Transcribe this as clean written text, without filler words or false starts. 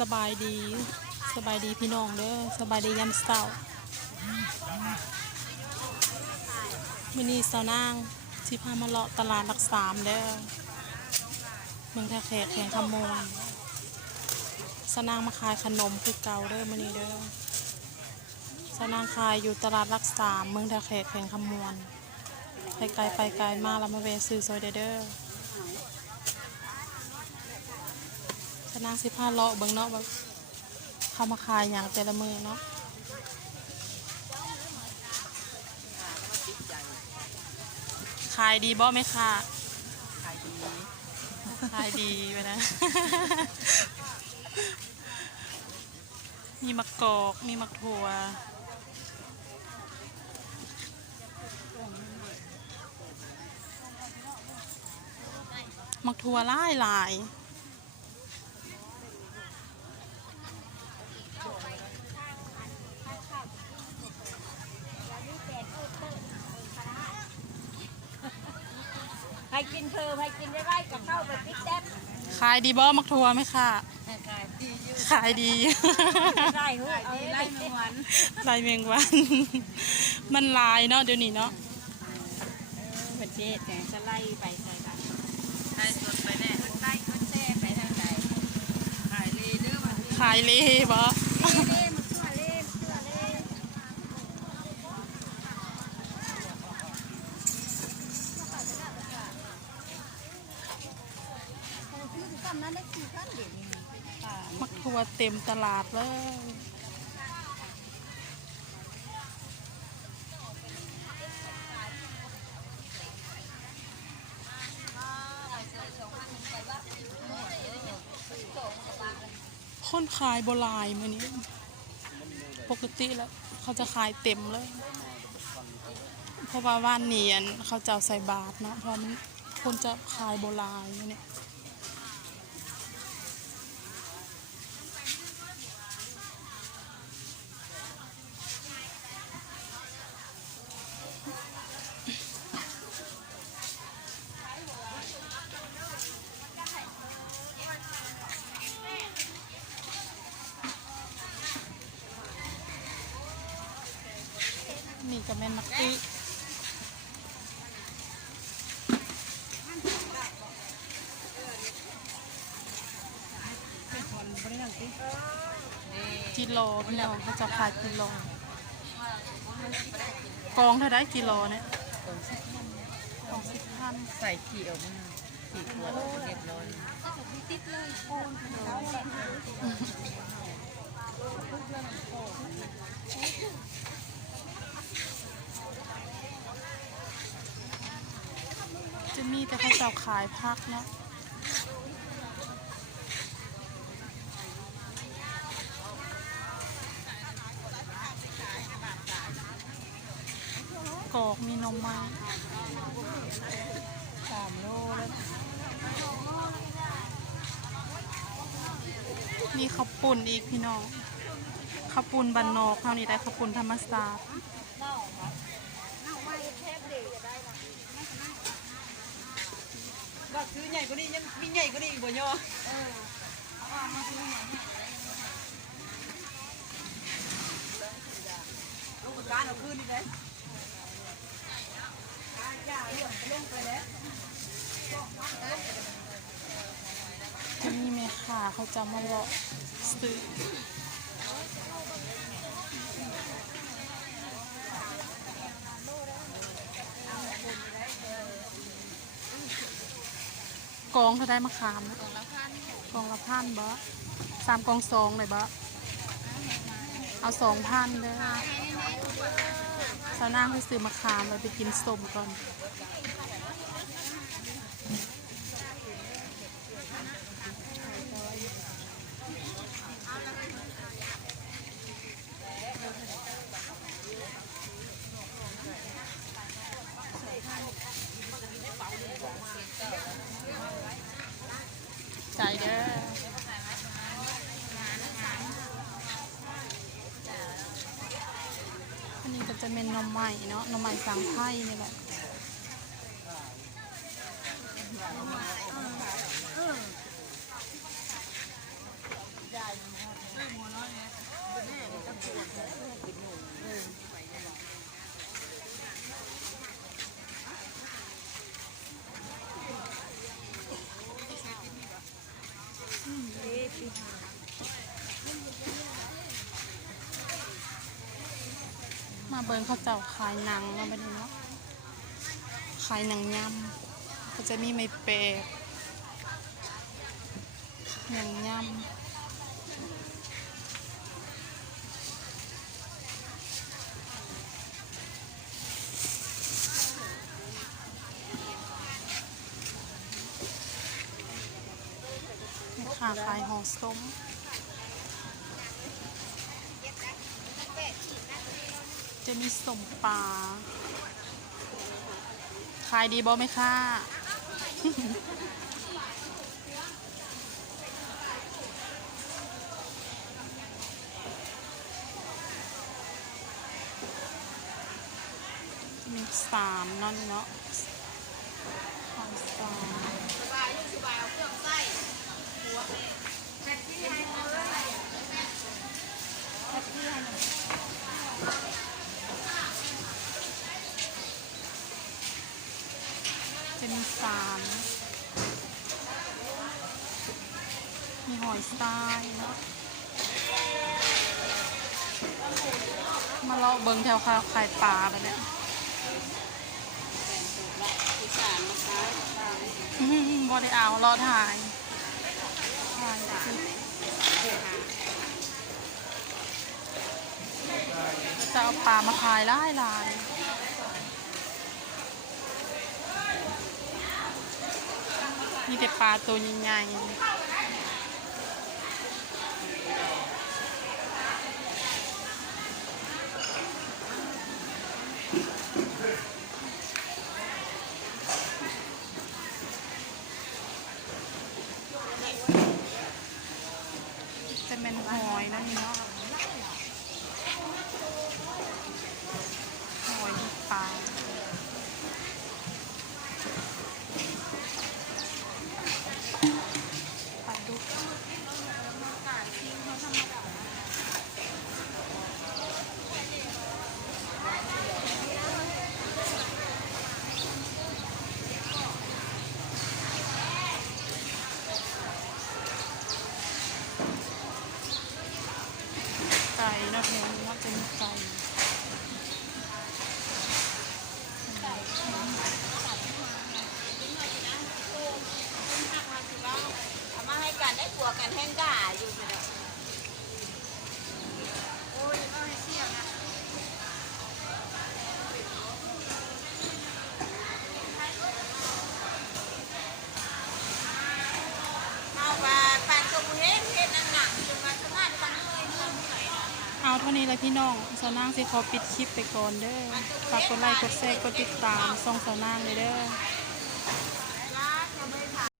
สบายดีพี่น้องเด้อสบายดียามเช้ามื้อนี้สาวนางสิพามาเลาะตลาดหลักสามเด้อเมืองท่าแขกแข่งขโมยสาวนางมาขายขนมคือเก่าเด้อมื้อนี้เด้อสาวนางขายอยู่ตลาดหลักสามเมืองท่าแขกแข่งขโมยไปไกลมาแล้วมาแวะซื้อซอยเด้อสาวนางสิพาเลาะเบิ่งเนาะว่าเขามาขายอย่างแต่ละมื้อเนาะขายดีบ่ไหมค่ะขายดีไปนะ มีมะกอกมีมะถั่วมะถั่วหลายใครกินเธอใครกินได้ไรกับข้าวแบบติ๊กแจ๊บ ขายดีบ่มะถั่วไหมค่ะขายดี ไร่หัวเอาไร่เมงวัน ลายเมงวัน มันลายเนาะเดี๋ยวนี้เนาะ เหมือนเจ๊แต่จะไล่ไปใส่กันไล่สดไปแน่ไล่ก็แซ่ไปทางไหนขายเลยเด้อมา ขายเล่บ่ เล่มาชั่วเล่มาชั่วเล่มะถั่วเต็มตลาดเลยคนขายโบราณมื้อนี้ปกติแล้วเขาจะขายเต็มเลยเพราะว่าว่านเนียนเขาจะเอาใส่บาตรเนาะเพราะมันคนจะขายโบราณมื้อนี้นี่ก็แม่นมักอื้อกิโลพี่น้องเขาจะขายกิโลกองเท่าได้กิโลเนี่ยกอง10,000ใส่ขี่ออกมาขี่ขวดเรียบร้อยติดเลยโอนจะมีแต่เขาจะขายพักเนาะกอกมีนมไม้3 โลแล้ว มีข้าวปุ่นอีกพี่น้องข้าวปุ่นบ้านนอกเท่านี้ได้ข้าวปุ่นธรรมศาสตร์ก็คือใหญ่กว่านี้ยังมีใหญ่กว่านี้อีกบ่ย่อลูกการเอาคืนนี่เลยจะมีแม่ค้าเขาจะมาเลาะซื้อ กองเขาได้มะขามนะกองละพันบ่3 กอง2เลยบ่เอา2,000เด้อสาวนางไปซื้อมะขามไปกินส้มก่อนใจเด้ออันนี้ก็จะเป็นหน่อไม้เนาะหน่อไม้สังไผ่นี่แหละ ได้ มาเบิ่งเขาเจ้าขายหนังมาบัดนี้เนาะขายหนังยำก็จะมีไม่เปกหนังยำแม่ค้าขายห่อส้มจะมีส้มปลาขายดีบ่ไหมคะ มี3เนาะนี่เนาะขาย3จะมีมีหอยทรายเนาะมาเลาะเบิงแถวขายปลาไปเนี่ย บ่ได้เอารอถ่ายสิจะเอาปลามาขายหลายมีแต่ปลาตัวใหญ่ๆจะเป็นหอยนะนี่เนาะหอยปลาปลาดุกไก่นะเพลงว่าจะมีไก่เอามาให้กันได้กลัวกันแห้งด่าอยู่ไปแล้วโอ้ยก็ให้เสี่ยงนะเอาไปปานตัวเฮ็ดหนังจนมาสมาธิมันเลยเมื่อยนะ เอาเท่านี้เลยพี่น้องสาวนางสิขอปิดคลิปไปก่อนเด้อฝากกดไลค์กดแชร์กดติดตามส่องสาวนางเลยเด้อ